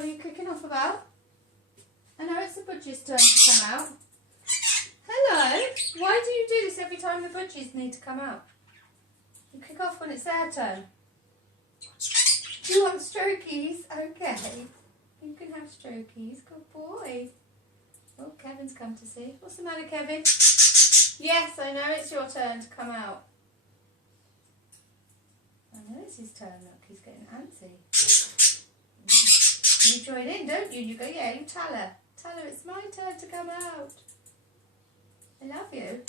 What are you kicking off about? I know it's the budgies' turn to come out. Hello. Why do you do this every time the budgies need to come out? You kick off when it's their turn. You want strokies? Okay. You can have strokies. Good boy. Oh, Kevin's come to see. What's the matter, Kevin? Yes, I know it's your turn to come out. I know it's his turn. Look, he's getting antsy. You join in, don't you? You go, yeah, you tell her. Tell her it's my turn to come out. I love you.